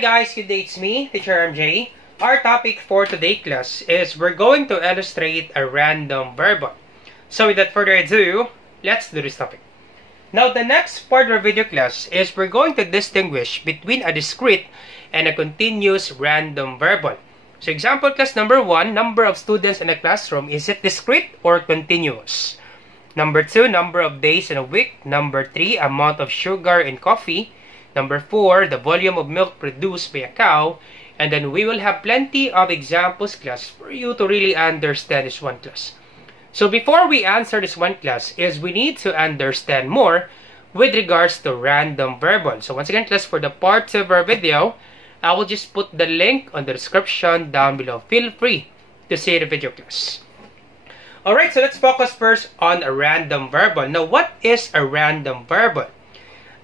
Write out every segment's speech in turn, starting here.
guys, good day, it's me, Teacher MJ. Our topic for today class is we're going to illustrate a random variable. So without further ado, let's do this topic. Now the next part of our video class is we're going to distinguish between a discrete and a continuous random variable. So example class number 1, number of students in a classroom, is it discrete or continuous? Number 2, number of days in a week. Number 3, amount of sugar in coffee. Number 4, the volume of milk produced by a cow. And then we will have plenty of examples class for you to really understand this one class. So before we answer this one class is we need to understand more with regards to random variable. So once again class, for the part 2 of our video, I will just put the link on the description down below. Feel free to see the video class. Alright, so let's focus first on a random variable. Now, what is a random variable?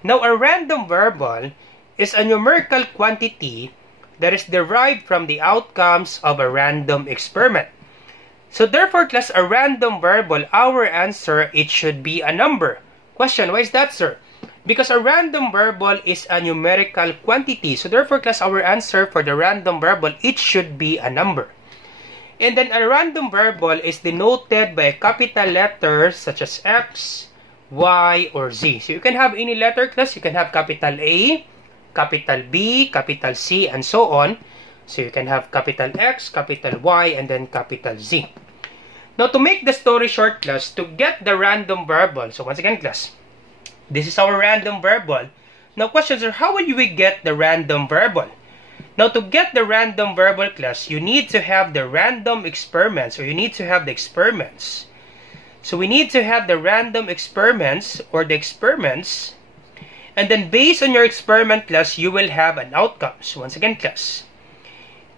Now, a random variable is a numerical quantity that is derived from the outcomes of a random experiment. So, therefore, class, a random variable, our answer, it should be a number. Question, why is that, sir? Because a random variable is a numerical quantity. So, therefore, class, our answer for the random variable, it should be a number. And then a random variable is denoted by a capital letter such as X, Y, or Z. So you can have any letter class. You can have capital A, capital B, capital C, and so on. So you can have capital X, capital Y, and then capital Z. Now to make the story short class, to get the random variable. So once again class, this is our random variable. Now questions are, how will we get the random variable? Now, to get the random variable class, you need to have the random experiments, or you need to have the experiments. So, we need to have the random experiments, or the experiments, and then based on your experiment class, you will have an outcome. So, once again class,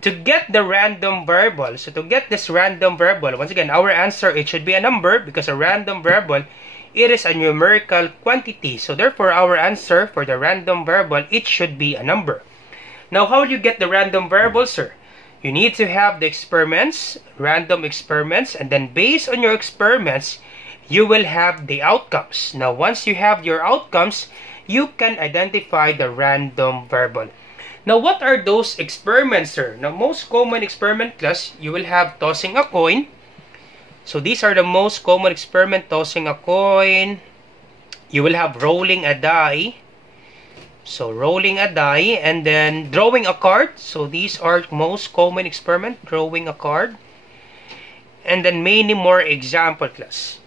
to get the random variable, so to get this random variable, once again, our answer, it should be a number, because a random variable, it is a numerical quantity. So, therefore, our answer for the random variable, it should be a number. Now, how will you get the random variable, sir? You need to have the experiments, random experiments, and then based on your experiments, you will have the outcomes. Now, once you have your outcomes, you can identify the random variable. Now, what are those experiments, sir? Now, most common experiment class, you will have tossing a coin. So, these are the most common experiment, tossing a coin. You will have rolling a die. So, rolling a die, and then drawing a card. So, these are most common experiment, drawing a card. And then many more example class.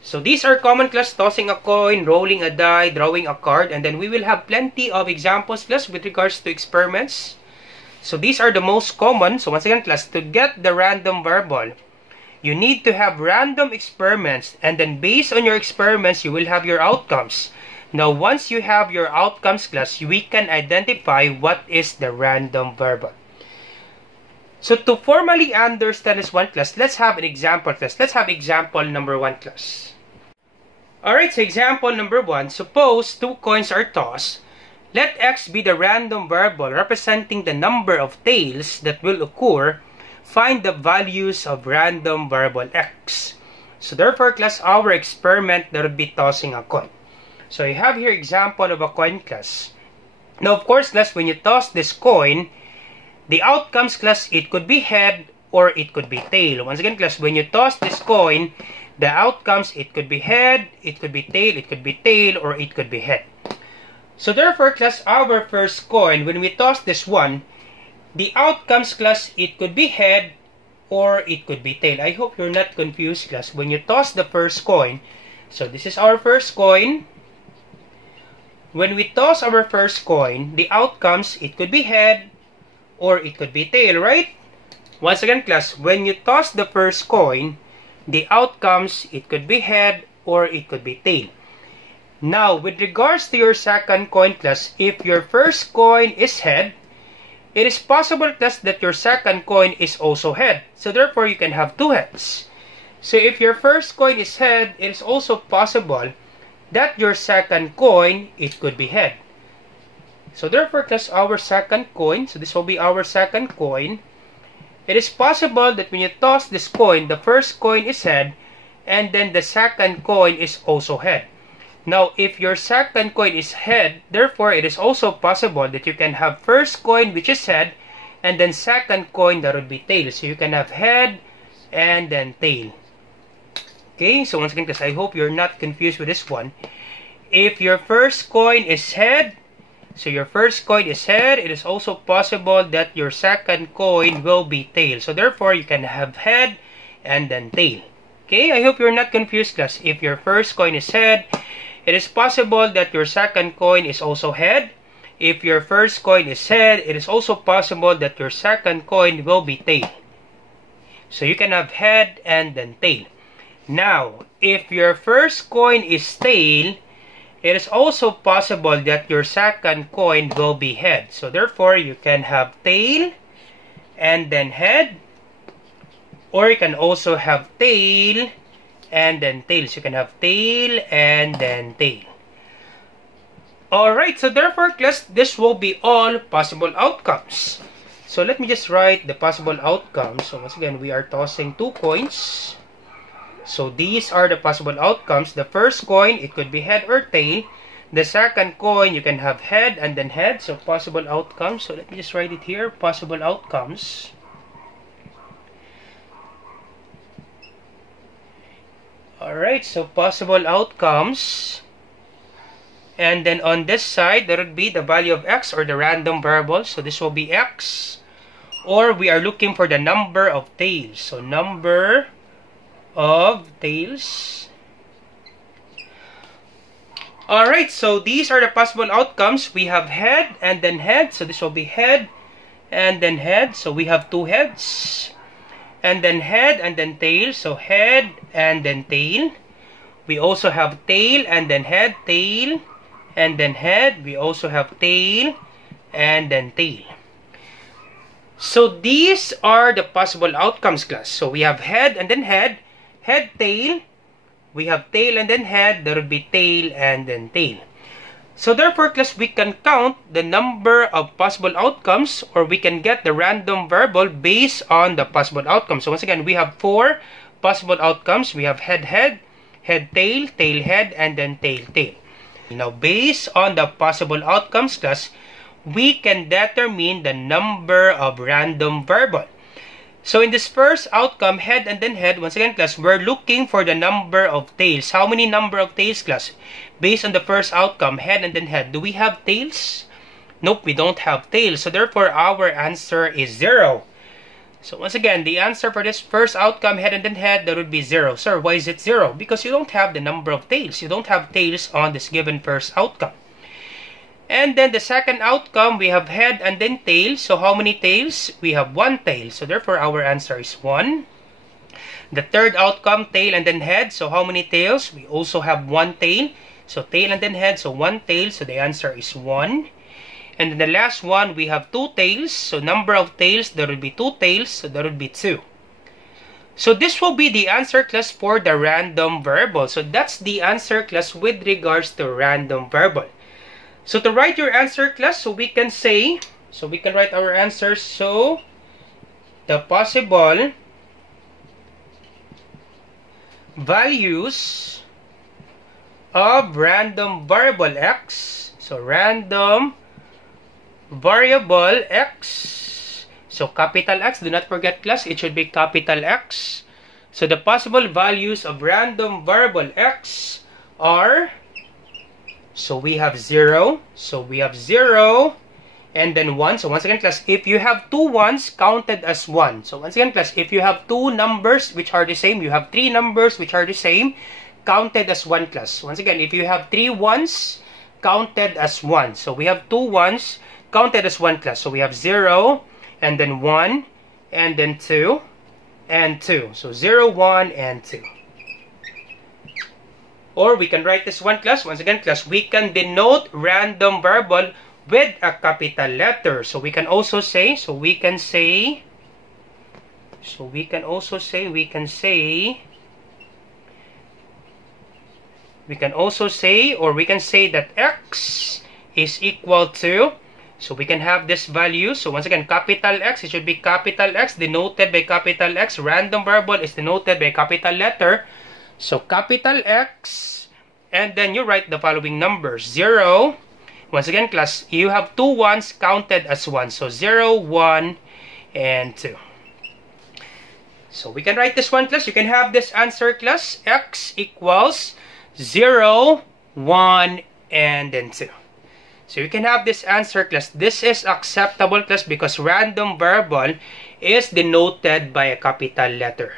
So, these are common class, tossing a coin, rolling a die, drawing a card. And then we will have plenty of examples class with regards to experiments. So, these are the most common. So, once again class, to get the random variable, you need to have random experiments. And then based on your experiments, you will have your outcomes. Now, once you have your outcomes class, we can identify what is the random variable. So, to formally understand this one class, let's have an example class. Let's have example number 1 class. Alright, so example number 1. Suppose 2 coins are tossed. Let X be the random variable representing the number of tails that will occur. Find the values of random variable X. So, therefore class, our experiment, that would be tossing a coin. So, you have here example of a coin class. Now, of course, class, when you toss this coin, the outcomes class, it could be head or it could be tail. Once again, class, when you toss this coin, the outcomes, it could be head, it could be tail, it could be tail, or it could be head. So, therefore, class, our first coin, when we toss this one, the outcomes class, it could be head or it could be tail. I hope you're not confused, class. When you toss the first coin, so this is our first coin. When we toss our first coin, the outcomes, it could be head or it could be tail, right? Once again, class, when you toss the first coin, the outcomes, it could be head or it could be tail. Now, with regards to your second coin, class, if your first coin is head, it is possible, class, that your second coin is also head. So, therefore, you can have 2 heads. So, if your first coin is head, it is also possible that your second coin, it could be head. So, therefore, class, our second coin, so this will be our second coin. It is possible that when you toss this coin, the first coin is head, and then the second coin is also head. Now, if your second coin is head, therefore it is also possible that you can have first coin which is head, and then second coin that would be tail. So you can have head and then tail. Okay, so once again, because I hope you're not confused with this one. If your first coin is head, so your first coin is head, it is also possible that your second coin will be tail. So therefore, you can have head and then tail. Okay, I hope you're not confused, class. If your first coin is head, it is possible that your second coin is also head. If your first coin is head, it is also possible that your second coin will be tail. So you can have head and then tail. Now, if your first coin is tail, it is also possible that your second coin will be head. So therefore, you can have tail and then head. Or you can also have tail and then tail. So you can have tail and then tail. Alright, so therefore, class, this will be all possible outcomes. So let me just write the possible outcomes. So once again, we are tossing 2 coins. So these are the possible outcomes. The first coin, it could be head or tail. The second coin, you can have head and then head. So possible outcomes. So let me just write it here. Possible outcomes. Alright, so possible outcomes. And then on this side, there would be the value of x or the random variable. So this will be x. Or we are looking for the number of tails. So number of tails. Alright, so these are the possible outcomes. We have head and then head. So this will be head and then head. So we have 2 heads. And then head and then tail. So head and then tail. We also have tail and then head, tail, and then head. We also have tail and then tail. So these are the possible outcomes, class. So we have head and then head, tail. We have tail and then head. There would be tail and then tail. So therefore, class, we can count the number of possible outcomes, or we can get the random variable based on the possible outcomes. So once again, we have 4 possible outcomes. We have head, head, head, tail, tail, head, and then tail, tail. Now, based on the possible outcomes, class, we can determine the number of random variable. So in this first outcome, head and then head, once again, class, we're looking for the number of tails. How many number of tails, class? Based on the first outcome, head and then head. Do we have tails? Nope, we don't have tails. So therefore, our answer is 0. So once again, the answer for this first outcome, head and then head, that would be 0. Sir, why is it 0? Because you don't have the number of tails. You don't have tails on this given first outcome. And then the second outcome, we have head and then tail. So how many tails? We have 1 tail. So therefore, our answer is 1. The third outcome, tail and then head. So how many tails? We also have 1 tail. So tail and then head. So 1 tail. So the answer is 1. And then the last one, we have 2 tails. So number of tails, there will be 2 tails. So there will be 2. So this will be the answer, class, for the random variable. So that's the answer, class, with regards to random variable. So to write your answer, class, so we can say, so we can write our answer. So the possible values of random variable x. So random variable x. So capital X, do not forget, class, it should be capital X. So the possible values of random variable x are, so we have 0, so we have 0, and then 1. So once again, class, if you have 2 ones, counted as 1. So once again, class, if you have 2 numbers which are the same, you have 3 numbers which are the same, counted as 1, class. Once again, if you have 3 ones, counted as 1. So we have 2 ones, counted as 1, class. So we have 0, and then 1, and then 2, and 2. So 0, 1, and 2. Or we can write this one, class. Once again, class, we can denote random variable with a capital letter. So we can also say, we can say that x is equal to, so we can have this value. So once again, capital X, it should be capital X, denoted by capital X. Random variable is denoted by capital letter. So capital X and then you write the following numbers. 0, once again class, you have 2 ones counted as 1. So 0, 1, and 2. So we can write this one class. You can have this answer class. X equals 0, 1, and then 2. So you can have this answer class. This is acceptable class because random variable is denoted by a capital letter.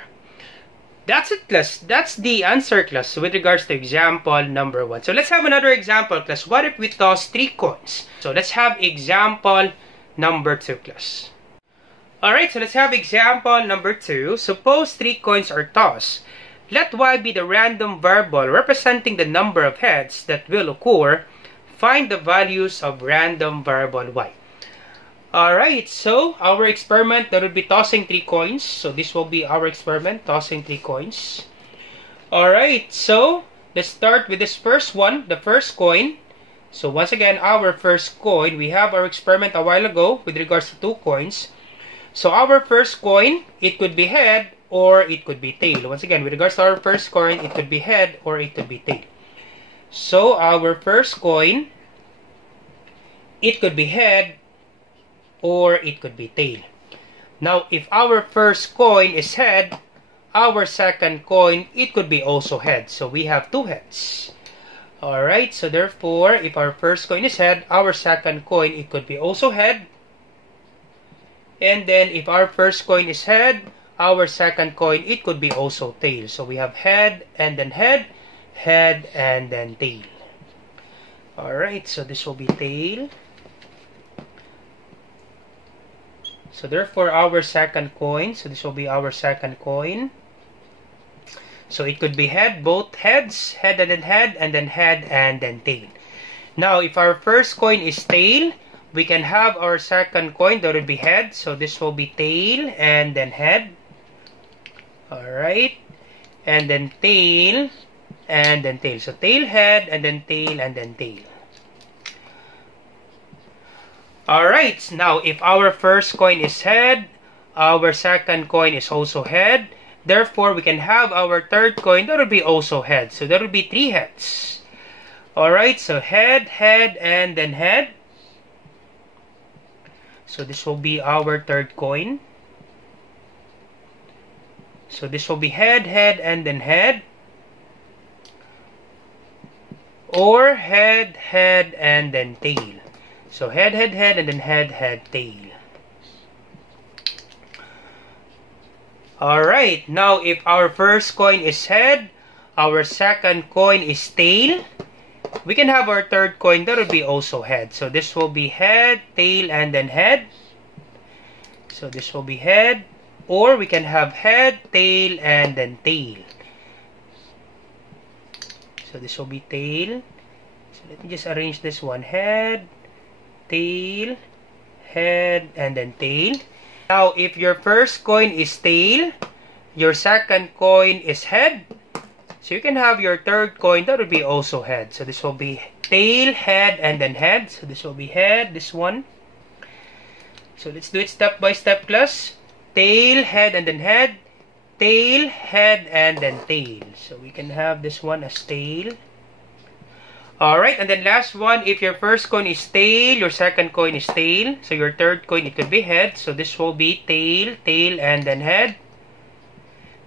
That's it class. That's the answer class with regards to example number 1. So let's have another example class. What if we toss 3 coins? So let's have example number 2 class. Alright, so let's have example number 2. Suppose 3 coins are tossed. Let y be the random variable representing the number of heads that will occur. Find the values of random variable y. Alright, so our experiment, that will be tossing 3 coins. So this will be our experiment, tossing 3 coins. Alright, so let's start with this first one, the first coin. So once again, our first coin, we have our experiment a while ago with regards to 2 coins. So our first coin, it could be head or it could be tail. Once again, with regards to our first coin, it could be head or it could be tail. So our first coin, it could be head or it could be tail. Now, if our first coin is head, our second coin, it could be also head. So we have 2 heads. Alright, so therefore, if our first coin is head, our second coin, it could be also head. And then, if our first coin is head, our second coin, it could be also tail. So we have head, and then head, and then tail. Alright, so this will be tail. So therefore, our second coin, so this will be our second coin. So it could be head, both heads, head and then head, and then head and then tail. Now, if our first coin is tail, we can have our second coin, that will be head. So this will be tail and then head. Alright. And then tail and then tail. So tail, head, and then tail, and then tail. Alright. Now, if our first coin is head, our second coin is also head. Therefore, we can have our third coin, that will be also head. So that will be 3 heads. Alright. So head, and then head. So this will be our third coin. So this will be head, and then head. Or head, and then tail. So head, and then head, tail. Alright, now if our first coin is head, our second coin is tail, we can have our third coin, that will be also head. So this will be head, tail, and then head. So this will be head. Or we can have head, tail, and then tail. So this will be tail. So let me just arrange this one. Head, tail, head, and then tail. Now, if your first coin is tail, your second coin is head. So you can have your third coin, that will be also head. So this will be tail, head, and then head. So this will be head, this one. So let's do it step by step class. Tail, head, and then head. Tail, head, and then tail. So we can have this one as tail. Alright, and then last one, if your first coin is tail, your second coin is tail. So your third coin, it could be head. So this will be tail, and then head.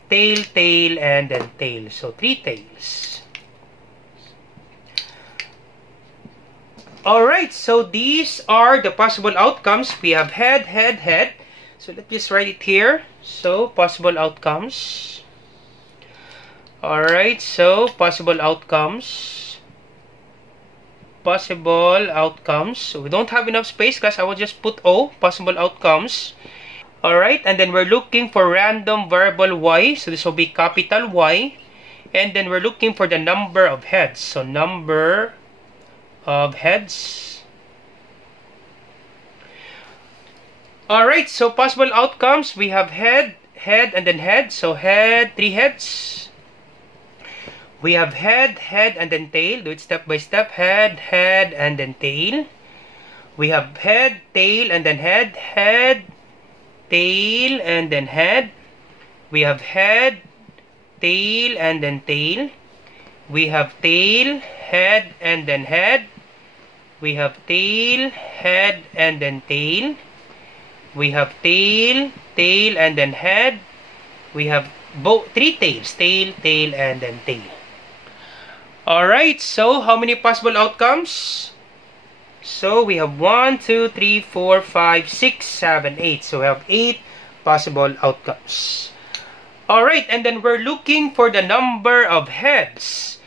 Tail, and then tail. So 3 tails. Alright, so these are the possible outcomes. We have head. So let's just write it here. So possible outcomes. Alright, so possible outcomes. So we don't have enough space because I will just put O, possible outcomes. Alright, and then we're looking for random variable y. So this will be capital Y. And then we're looking for the number of heads. So number of heads. Alright, so possible outcomes. We have head, and then head. So head, 3 heads. We have head, and then tail. Do it step by step. Head, and then tail. We have head, tail, and then head, tail, and then head. We have head, tail, and then tail. We have tail, head, and then head. We have tail, head, and then tail. We have tail, tail, and then head. We have three tails, tail, tail, and then tail. Alright, so how many possible outcomes? So we have 1, 2, 3, 4, 5, 6, 7, 8. So we have 8 possible outcomes. Alright, and then we're looking for the number of heads.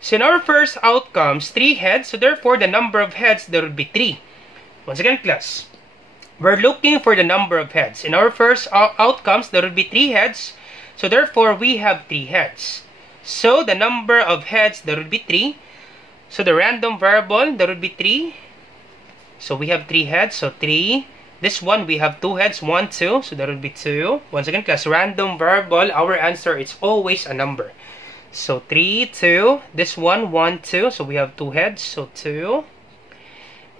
So in our first outcomes, 3 heads. So therefore, the number of heads, there will be 3. Once again, class, we're looking for the number of heads. In our first outcomes, there will be 3 heads. So therefore, we have 3 heads. So the number of heads, there will be 3. So the random variable, there will be 3. So we have 3 heads. So 3. This one, we have 2 heads. 1, 2. So there will be 2. Once again, class, random variable, our answer is always a number. So 3, 2. This one, 1, 2. So we have 2 heads. So 2.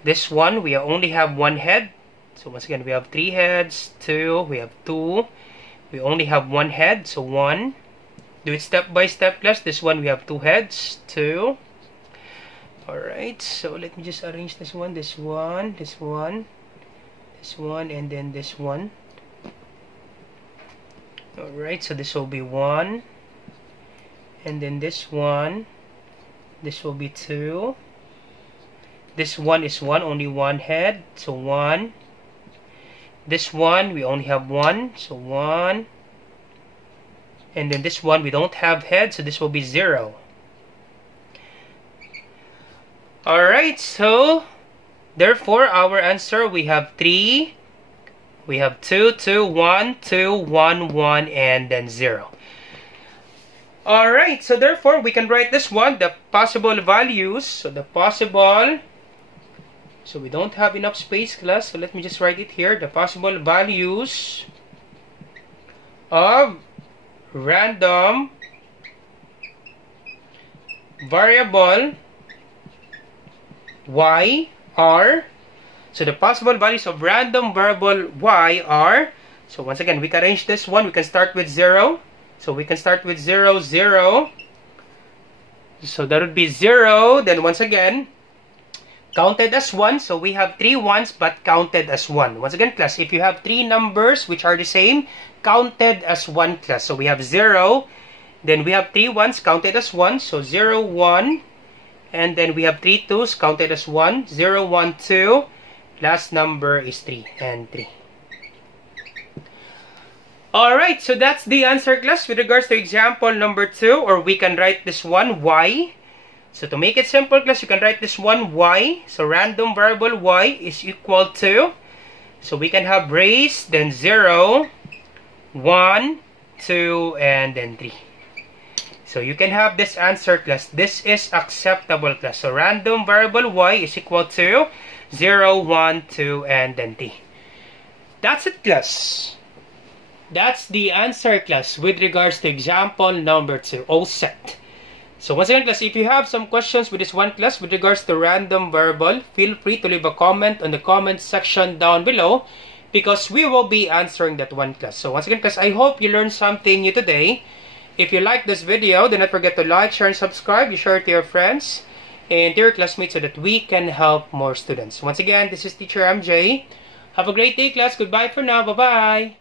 This one, we only have 1 head. So once again, we have 3 heads. 2. We have 2. We only have 1 head. So 1. Do it step by step, class. This one, we have 2 heads. 2. Alright. So let me just arrange this one, this one, this one, this one, and then this one. Alright. So this will be 1. And then this one. This will be 2. This one is 1. Only 1 head. So 1. This one, we only have 1, so 1. And then this one, we don't have head, so this will be 0. Alright, so therefore, our answer, we have 3, we have 2, 2, 1, 2, 1, 1, and then 0. Alright, so therefore, we can write this one, the possible values, so the possible... So we don't have enough space, class. So let me just write it here. The possible values of random variable y are. So the possible values of random variable y are. So once again, we can arrange this one. We can start with 0. So we can start with 0, 0. So that would be 0. Then once again, counted as 1, so we have 3 ones but counted as 1. Once again, class, if you have 3 numbers which are the same, counted as 1, class. So we have 0, then we have 3 ones counted as 1, so 0, 1, and then we have 3 twos counted as 1, 0, 1, 2, last number is 3, and 3. Alright, so that's the answer, class, with regards to example number 2, or we can write this one, y. So to make it simple, class, you can write this one y. So random variable y is equal to, so we can have raised, then 0, 1, 2, and then 3. So you can have this answer, class. This is acceptable, class. So random variable y is equal to 0, 1, 2, and then 3. That's it, class. That's the answer, class, with regards to example number 2. All set. So once again, class, if you have some questions with this one, class, with regards to random variable, feel free to leave a comment on the comment section down below because we will be answering that one, class. So once again, class, I hope you learned something new today. If you like this video, do not forget to like, share, and subscribe. You share it to your friends and to your classmates so that we can help more students. Once again, this is Teacher MJ. Have a great day, class. Goodbye for now. Bye-bye.